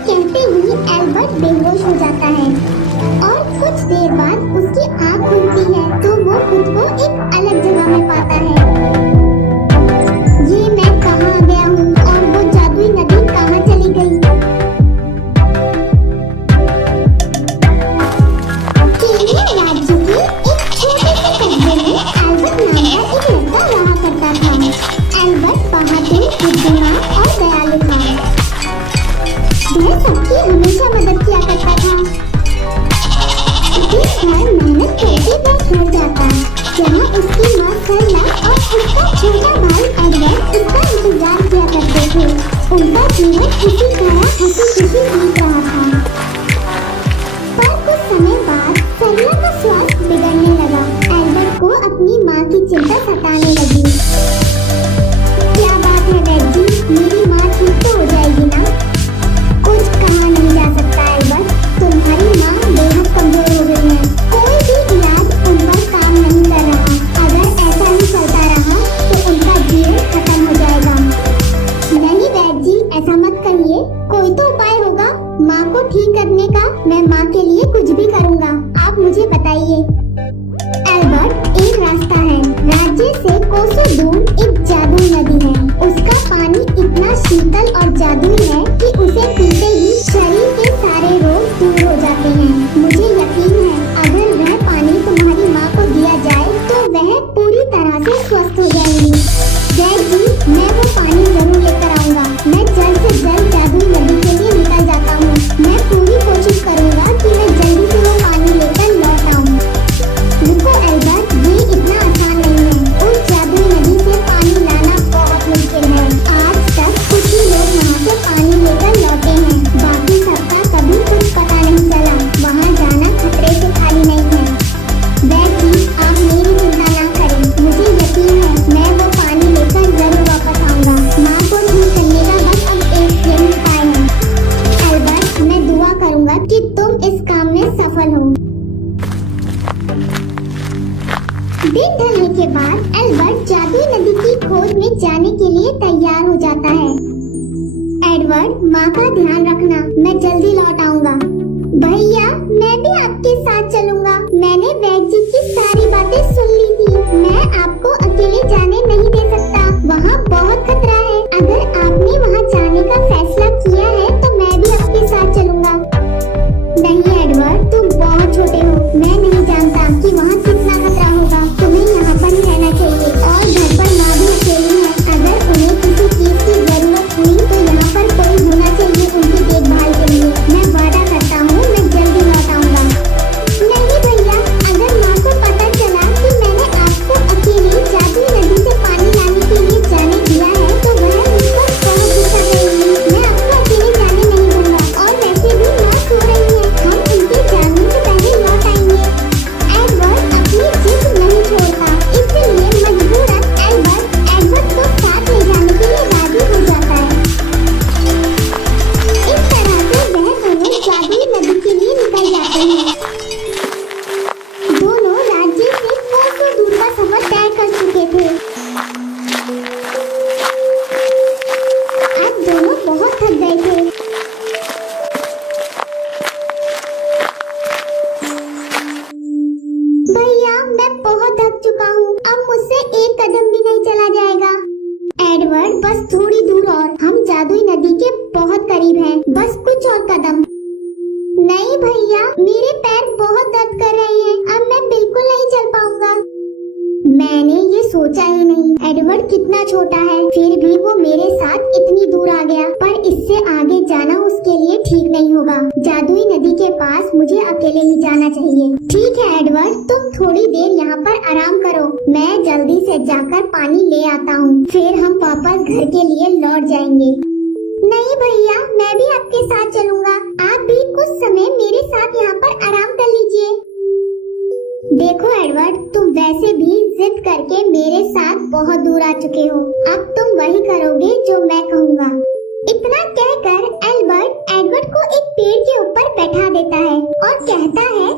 कहते ही एल्बर्ट बेहोश हो जाता है और कुछ देर बाद उसकी आँख खुलती है तो वो खुद को एक अलग जगह में पाता है। ये मैं कहाँ आ गया हूँ और वो जादुई नदी कहाँ चली गई? केनिया राज्य के एक छोटे से कस्बे में एल्बर्ट नाम का एक लड़का रहा करता था। एल्बर्ट बहादुर, बुद्धिमान और दयालु था। वह सबकी हमेशा मदद किया करता था। दिन भर मेहनत करके वह सो जाता, जहाँ उसकी माँ सरला और उसका छोटा भाई एडवर्ड उसका इंतजार किया करते थे। उनका जीवन इसी तरह हंसी खुशी बीत रहा था। पर कुछ समय बाद सरला का स्वास्थ्य बिगड़ने लगा। एल्बर्ट को अपनी माँ की चिंता सताने लगी। क्या बात है डैड जी, मेरी माँ ठीक तो हो जाएगी ना? कुछ कहा नहीं जा सकता एल्बर्ट, तुम्हारी माँ बेहद कमजोर हो गई है। कोई भी इलाज उन पर काम नहीं कर रहा। अगर ऐसा ही चलता रहा तो उनका जीवन खत्म हो जाएगा। नहीं डैड जी, ऐसा मत कहिए, कोई तो उपाय होगा माँ को ठीक करने का। मैं माँ के लिए कुछ भी करूँगा, आप मुझे बताइए। एल्बर्ट, एक रास्ता है। राज्य से कोसों दूर एक जादुई नदी है। उसका पानी इतना शीतल और जादुई है कि उसे पीते ही शरीर के सारे रोग दूर हो जाते हैं। मुझे यकीन है अगर वह पानी तुम्हारी माँ को दिया जाए तो वह पूरी तरह से स्वस्थ हो जाएंगी। डैड जी, मैं वो पानी जरूर लेकर आऊँगा। मैं जल्द से जल्द जादुई नदी के लिए निकल जाता हूँ। मैं पूरी कोशिश करूँगा कि मैं जल्दी से वो पानी लेकर लौट आऊँ। रुको एल्बर्ट, ये इतना आसान नहीं है। उस जादुई नदी से पानी लाना बहुत मुश्किल है। आज तक कुछ ही लोग वहाँ से पानी लेकर लौटे हैं। बाकी सबका कभी कुछ पता नहीं चला। वहाँ जाना खतरे से खाली नहीं है। डैड जी, आप मेरी चिंता ना करें। मुझे यकीन है मैं वो पानी लेकर जरूर वापस आऊँगा। माँ को ठीक करने का बस अब एक यही उपाय है। एल्बर्ट, मैं दुआ करूँगा कि तुम इस काम में सफल हो। दिन ढलने के बाद एल्बर्ट जादुई नदी की खोज में जाने के लिए तैयार हो जाता है। एडवर्ड, माँ का ध्यान रखना, मैं जल्दी लौट आऊँगा। भैया, मैं भी आपके साथ चलूँगा। मैंने वैद्य जी की सारी बातें सुन ली थी। मैं आपको अकेले जाने नहीं दे सकता, वहाँ बहुत खतरा है। अगर आपने वहाँ जाने का फैसला किया है तो मैं भी आपके साथ चलूँगा। नहीं एडवर्ड, तुम बहुत छोटे हो। मैं नहीं जानता कि वहाँ कितना खतरा होगा। तुम्हें यहाँ पर ही रहना चाहिए और घर पर माँ भी अकेली है। अगर उन्हें किसी चीज की जरूरत हुई तो यहाँ पर कोई होना चाहिए उनकी देखभाल के लिए। मैं वादा करता हूँ मैं जल्दी लौट आऊँगा। नहीं भैया, अगर माँ को पता चला कि मैंने आपको अकेले जादुई नदी से पानी लाने के लिए जाने दिया है तो वह मुझको बहुत गुस्सा करेंगी। मैं आपको अकेले जाने नहीं दूंगा और वैसे भी माँ सो रही है। हम उनके जाने से पहले लौट आएंगे। एडवर्ड अपनी जिद नहीं छोड़ता, इसलिए मजबूरन एडवर्ड को साथ ले जाने के लिए राजी हो जाता है। इस तरह से वह दोनों जादुई नदी के लिए निकल जाते हैं। दोनों राज्य से कोसों दूर का सफर तय कर चुके थे। आज दोनों बहुत थक गए थे। भैया, मैं बहुत थक चुका हूँ, अब मुझसे एक कदम भी नहीं चला जाएगा। एडवर्ड, बस थोड़ी दूर और, हम जादुई नदी के बहुत करीब हैं, बस कुछ और कदम। नहीं भैया, मेरे पैर बहुत दर्द कर रहे हैं, अब मैं बिल्कुल नहीं चल पाऊंगा। मैंने ये सोचा ही नहीं, एडवर्ड कितना छोटा है, फिर भी वो मेरे साथ इतनी दूर आ गया। पर इससे आगे जाना उसके लिए ठीक नहीं होगा। जादुई नदी के पास मुझे अकेले ही जाना चाहिए। ठीक है एडवर्ड, तुम थोड़ी देर यहाँ पर आराम करो, मैं जल्दी से जाकर पानी ले आता हूँ, फिर हम वापस घर के लिए लौट जाएंगे। नहीं भैया, मैं भी आपके साथ चलूँगा। आप भी कुछ समय मेरे साथ यहाँ पर आराम कर लीजिए। देखो एडवर्ड, तुम वैसे भी जिद करके मेरे साथ बहुत दूर आ चुके हो, अब तुम वही करोगे जो मैं कहूँगा। इतना कहकर एडवर्ड को एक पेड़ के ऊपर बैठा देता है और कहता है,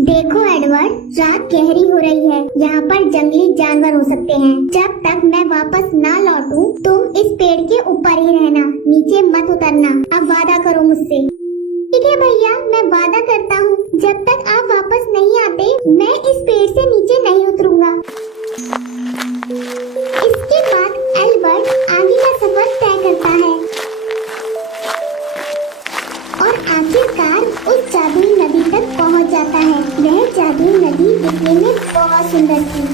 देखो एडवर्ड, रात गहरी हो रही है, यहाँ पर जंगली जानवर हो सकते हैं। जब तक मैं वापस ना लौटूं, तुम इस पेड़ के ऊपर ही रहना, नीचे मत उतरना। अब वादा करो मुझसे। ठीक है भैया, मैं वादा करता हूँ जब तक आप वापस नहीं आते मैं इस पेड़ से नीचे नहीं उतरूंगा। इसके बाद एल्बर्ट आगे का सफर तय करता है और आखिरकार उस जादुई नदी तक पहुँच जाता है। वह जादुई नदी दिखने में बहुत सुंदर थी।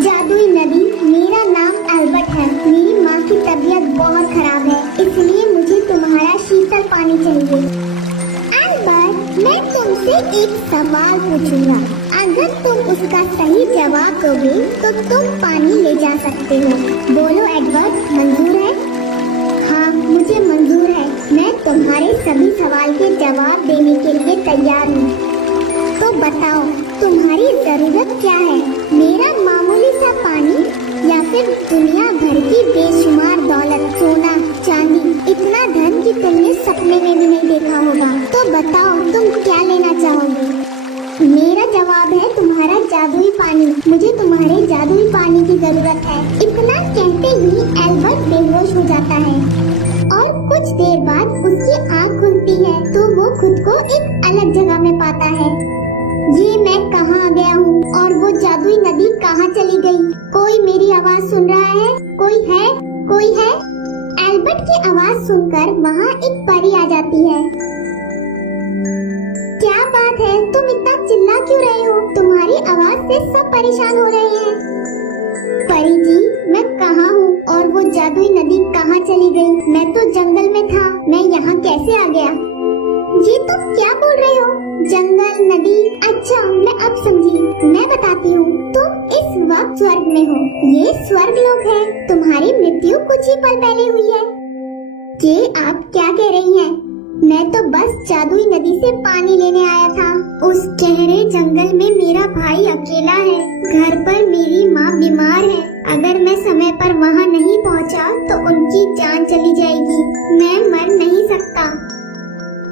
जादुई नदी, मेरा नाम एल्बर्ट है। मेरी माँ की तबीयत बहुत खराब है, इसलिए मुझे तुम्हारा शीतल पानी चाहिए। एल्बर्ट, मैं तुमसे एक सवाल पूछूंगा। अगर तुम उसका सही जवाब दोगे तो तुम पानी ले जा सकते हो। बोलो एडवर्ड, मंजूर है? हाँ, मुझे मंजूर है। मैं तुम्हारे सभी सवाल के जवाब देने के लिए तैयार हूँ। तो बताओ, तुम्हारी जरूरत क्या है? मेरा मामूली सा पानी या फिर दुनिया भर की बेशुमार दौलत, सोना चांदी, इतना धन कि तुमने सपने में भी नहीं देखा होगा। तो बताओ, तुम क्या लेना चाहोगे? मेरा जवाब है तुम्हारा जादुई पानी। मुझे तुम्हारे जादुई पानी की जरूरत है। इतना कहते ही एल्बर्ट बेहोश हो जाता है और कुछ देर बाद उसकी आँख खुलती है तो वो खुद को एक अलग जगह में पाता है। ये मैं कहाँ आ गया हूँ और वो जादुई नदी कहाँ चली गई? कोई मेरी आवाज सुन रहा है? कोई है? कोई है? एल्बर्ट की आवाज सुनकर वहाँ एक परी आ जाती है। क्या बात है, तुम इतना चिल्ला क्यों रहे हो? तुम्हारी आवाज से सब परेशान हो रहे हैं। परी जी, मैं कहाँ हूँ और वो जादुई नदी कहाँ चली गई? मैं तो जंगल में था, मैं यहाँ कैसे आ गया? ये तुम क्या बोल रहे हो? जंगल, नदी? अच्छा, मैं अब समझी। मैं बताती हूँ। तुम इस वक्त स्वर्ग में हो। ये स्वर्ग लोक है। तुम्हारी मृत्यु कुछ ही पल पहले हुई है। ये आप क्या कह रही हैं? मैं तो बस जादुई नदी से पानी लेने आया था। उस गहरे जंगल में मेरा भाई अकेला है। घर पर मेरी माँ बीमार है। अगर मैं समय पर वहाँ नहीं पहुँचा तो उनकी जान चली जाएगी। मैं मर नहीं सकता।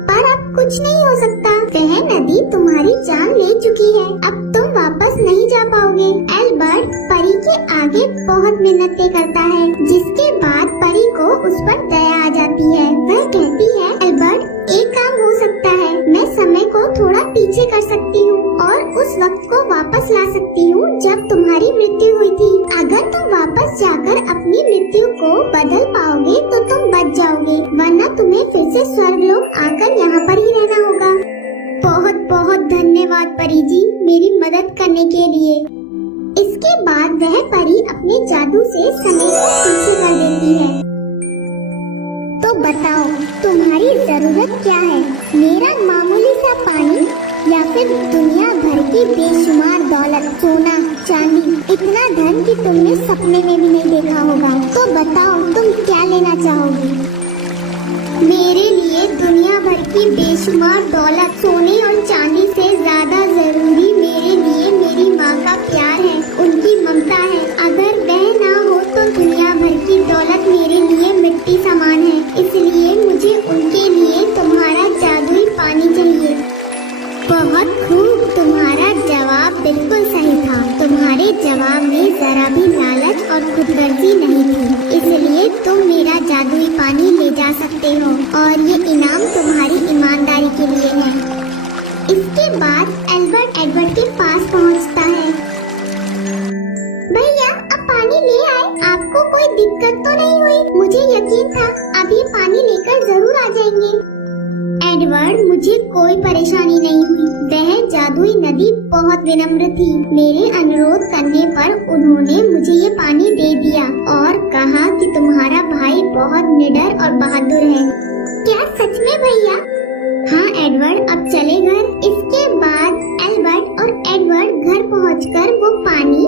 पर अब कुछ नहीं हो सकता। वह नदी तुम्हारी जान ले चुकी है। अब तुम वापस नहीं जा पाओगे। एल्बर्ट परी के आगे बहुत मिन्नतें करता है, जिसके बाद परी को उस पर दया आ जाती है। वह कहती है, एल्बर्ट, एक काम हो सकता है। मैं समय को थोड़ा पीछे कर सकती हूँ और उस वक्त को वापस ला सकती हूँ जब तुम्हारी मृत्यु हुई थी। अगर तुम वापस जाकर अपनी मृत्यु को बदल पाओगे तो तुम बच जाओगे, वरना तुम्हें फिर से स्वर्गलोक आकर यहाँ पर ही रहना होगा। बहुत बहुत धन्यवाद परी जी, मेरी मदद करने के लिए। इसके बाद वह परी अपने जादू से समय को पीछे कर देती है। तो बताओ, तुम्हारी जरूरत क्या है? मेरा मामूली सा पानी या फिर दुनिया भर की बेशुमार दौलत, सोना चांदी, इतना धन कि तुमने सपने में भी नहीं देखा होगा। तो बताओ, तुम क्या लेना चाहोगे? मेरे लिए दुनिया भर की बेशुमार दौलत, सोने और चांदी से ज्यादा जरूरी मेरे लिए मेरी माँ का प्यार है, उनकी ममता है। अगर वह ना हो तो दुनिया भर की दौलत मेरे लिए मिट्टी समान है। इसलिए मुझे उनके लिए तुम्हारा जादुई पानी चाहिए। बहुत खूब, तुम्हारा जवाब बिल्कुल सही था। तुम्हारे जवाब में जरा भी लालच और खुदगर्जी नहीं थी, इसलिए तुम मेरा जादुई पानी ले जा सकते हो और ये इनाम तुम्हारी ईमानदारी के लिए है। इसके बाद एल्बर्ट एडवर्ड के पास पहुंचता है। भैया, अब पानी ले आए। आपको कोई दिक्कत तो नहीं हुई? मुझे यकीन था अब ये पानी लेकर जरूर आ जाएंगे। एडवर्ड, मुझे कोई परेशानी नहीं हुई। वह जादुई नदी बहुत विनम्र थी। मेरे अनुरोध करने पर उन्होंने मुझे ये पानी दे दिया और कहा कि तुम्हारा भाई बहुत निडर और बहादुर है। क्या सच में भैया? हाँ एडवर्ड, अब चले घर। इसके बाद एल्बर्ट और एडवर्ड घर पहुंचकर वो पानी